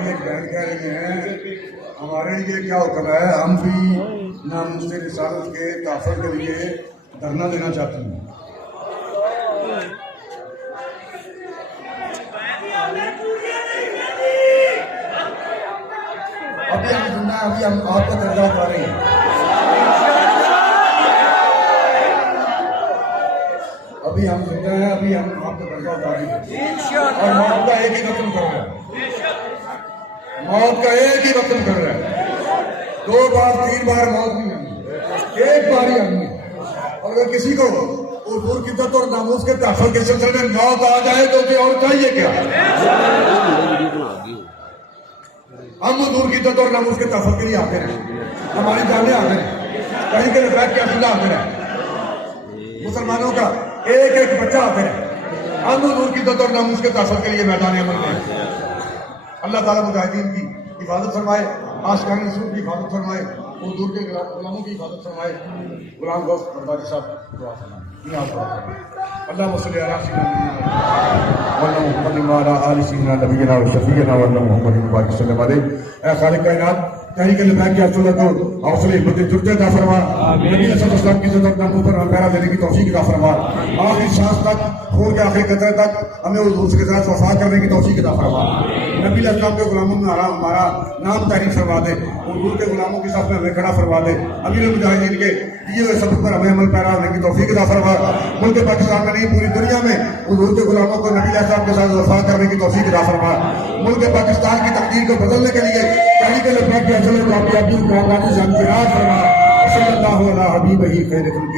بھائی ایک بہن کہہ رہے ہیں ہمارے لیے کیا حکم ہے، ہم بھی ناموس رسالت کے تحفظ کے لیے دھرنا دینا چاہتے ہیں۔ ابھی ہم زندہ ہیں، ابھی ہم آپ کو درجہ اتار رہے ہیں، ابھی ہم زندہ ہیں، ابھی ہم آپ کو درجہ اتار رہے ہیں، اور موت کا ایک ہی رقم کر رہا ہے، موت کا ایک ہی رقم کر رہا ہے، 2 بار 3 بار موت نہیں آنی، ایک بار ہی آنی ہے۔ اور اگر کسی کو حضور کی عزت اور ناموس کے تحفظ کے سلسلے میں موت آ جائے تو کہ اور چاہیے کیا؟ ہم حضور کی عزت اور ناموس کے تحفظ کے لیے آتے ہیں، ہماری جانیں آتے ہیں، کہیں کے لفیق کے اصولہ آتے ہیں، مسلمانوں کا ایک ایک بچہ آتے ہیں، ہم حضور کی عزت اور ناموس کے تحفظ کے لیے میدان عمل میں ہیں۔ اللہ تعالیٰ مجاہدین کی حفاظت فرمائے، عاشقان رسول کی حفاظت فرمائے، حضور کے غلاموں کی حفاظت فرمائے۔ غلام غوث برداری صاحب دعا فرمائیں۔ اللهم صل على سيدنا محمد وعلى آل سيدنا نبينا وشفيعنا محمد وبارك وسلم عليه۔ اے خالق کائنات، تحریک لبیک کی افضل کو حوصلے ہمت جرتے عطا فرما، نبی علیہ السلام کی عزت ناموس پر ہم پیرا دینے کی توفیق عطا فرما، آخری سانس تک، خون کے آخری قطرے تک ہمیں حضور کے ساتھ وفا کرنے کی توفیق عطا فرما۔ نبی علیہ السلام کے غلاموں میں ہمارا نام تحریک فرما دے، حضور کے غلاموں کی صف میں ہمیں کھڑا فرما دے، امیر مجاہدین کے دیے ہوئے سبق پر ہمیں عمل پیرا ہونے کی توفیق عطا فرما۔ ملک پاکستان میں نہیں، پوری دنیا میں حضور کے غلاموں کو نبی علیہ السلام کے ساتھ وفا کرنے کی توفیق عطا فرما۔ ملک پاکستان کی تقدیر کو بدلنے کے لیے تحریک لبیک کے اصل کامیابی کامیابی سے امتیاز فرما۔ صلی اللہ علیہ حبیبہ خیر خلقہ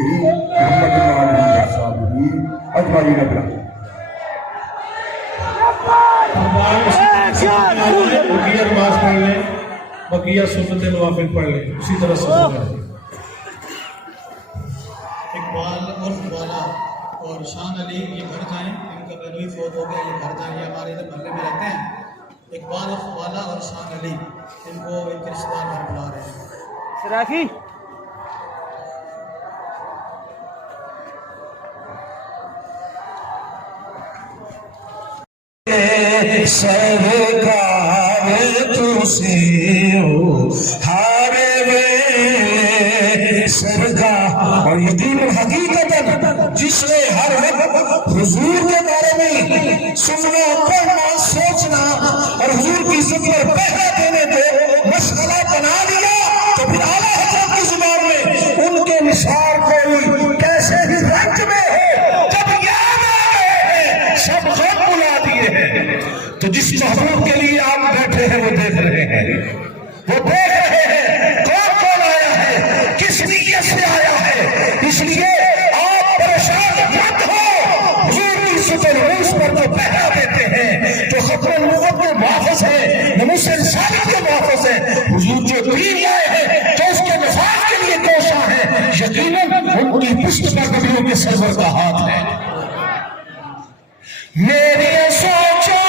محمد وعلیہ وصحبہ اجمعین۔ بقیہ نماز پڑھ لیں، بقیہ سنت نوافل پڑھ لیں، اسی طرح سے اقبال عرف والا اور شان علی یہ گھر جائیں، ان کا پہلو ہی فوت ہو گیا، یہ گھر جائیں، یہ ہمارے ادھر محلے میں رہتے ہیں۔ اقبال عرف والا اور شان علی، ان کو ان کے رشتہ دار گھر بلا رہے ہیں۔ سراکی سرکار تسی ہو ہارے وے سرکار، اور یقین حقیقت جس نے ہر وقت حضور کے بارے میں سننا، پڑھنا، سوچنا اور حضور کی عزت پر پہرا دینے کو مسئلہ بنا لیا، تو پھر اعلیٰ حضرت کی زبان میں ان کے نثار کوئی کیسے ہی رنج میں ہو، جب یاد آئے سب غم بلا دیے ہیں۔ تو جس محبوب کے لیے آپ بیٹھے ہیں وہ دیکھ رہے ہیں، وہ دیکھ رہے ہیں کون کون آیا ہے، کس نیت سے آیا ہے، اس لیے آپ پریشان مت ہو۔ حضور کی عزت ناموس پر جو پہرا دیتے ہیں، جو خطر نبوت کے محافظ ہیں، ناموس رسالت کے محافظ ہیں، حضور جو دین لائے ہیں، جو اس کے نفاذ کے لیے کوشاں ہیں، یقیناً ان کی پشت پر نبیوں کے سرور کا ہاتھ ہے۔ میری سوچو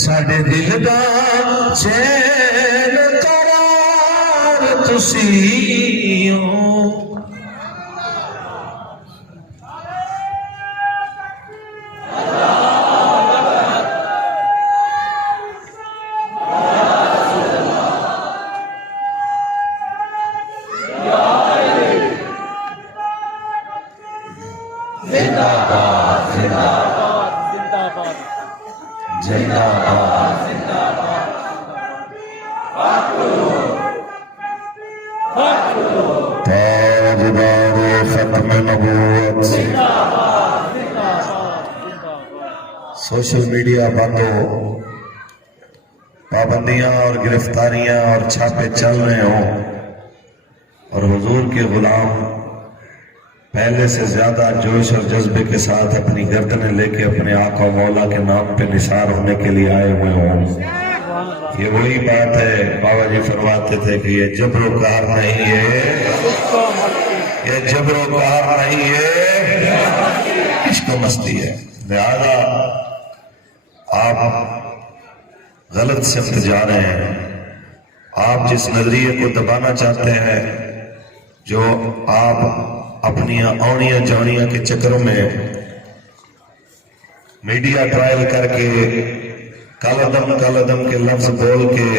ساڈے دل دا چین قرار تسی ہو۔ سوشل میڈیا بند ہو، پابندیاں اور گرفتاریاں اور چھاپے چل رہے ہوں، اور حضور کے غلام پہلے سے زیادہ جوش اور جذبے کے ساتھ اپنی گردنیں لے کے اپنے آقا و مولا کے نام پہ نثار ہونے کے لیے آئے ہوئے ہوں، یہ وہی بات ہے۔ بابا جی فرماتے تھے کہ یہ جبر و کار نہیں ہے، یہ جبر و قہر نہیں، یہ عشق و مستی ہے۔ لہذا آپ غلط سمت جا رہے ہیں، آپ جس نظریے کو دبانا چاہتے ہیں، جو آپ اپنی اونیاں جانیاں کے چکروں میں میڈیا ٹرائل کر کے کالعدم کے لفظ بول کے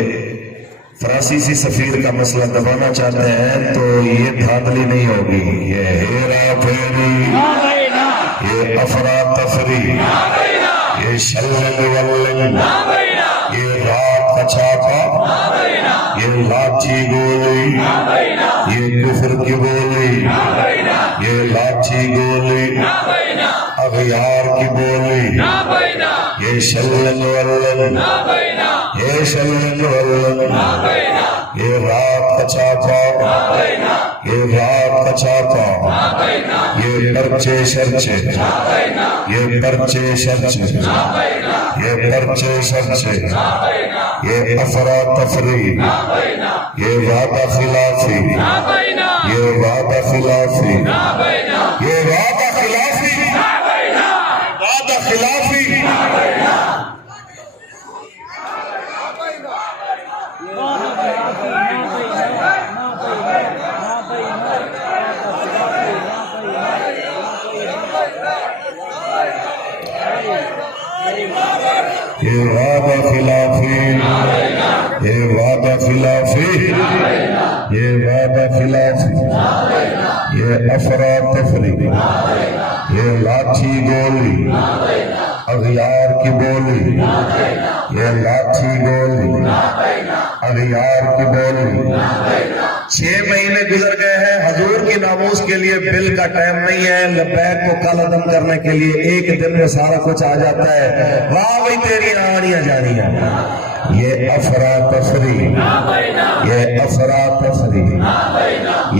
فرانسیسی سفیر کا مسئلہ دبانا چاہتے ہیں، تو یہ دھاندلی نہیں ہوگی، یہ ہیرا پھیری، یہ افراتفری، یہ شلنگ ولنگ، یہ رات کا چھاپا، یہ لاٹھی گولی، یہ کفر کی بولی، یہ لاٹھی گولی، اغیار کی بولی، یہ شلنگ ولنگ، یہ شلنگ ولنگ، یہ رات کا چھاپا، یہ رات کا چھاپا، یہ پرچے شرچے، یہ پرچے شرچے، یہ پرچے شرچے، یہ افراتفری، یہ وعدہ خلافی، یہ وعدہ خلافی، یہ وعدہ خلافی، وعدہ خلافی، یہ وعدہ خلافی، یہ وعدہ خلافی، یہ وعدہ خلافی، یہ افراتفری، یہ لاٹھی گولی، اغیار کی بولی، یہ لاٹھی گولی، اغیار کی بولی۔ 6 مہینے گزر گئے ہیں، حضور کی ناموس کے لیے بل کا ٹائم نہیں ہے، لبیک کو کالعدم کرنے کے لیے ایک دن میں سارا کچھ آ جاتا ہے۔ واہ بھائی تیری آنیاں جانیاں، یہ افراتفری، یہ افراتفری،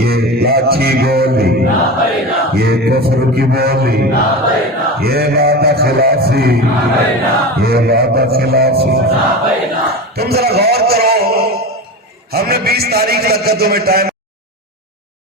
یہ لاٹھی گولی، یہ کفر کی بولی، یہ وعدہ خلافی، یہ وعدہ خلافی۔ تم ذرا غور کرو، ہم نے 20 تاریخ تک کا تمہیں ٹائم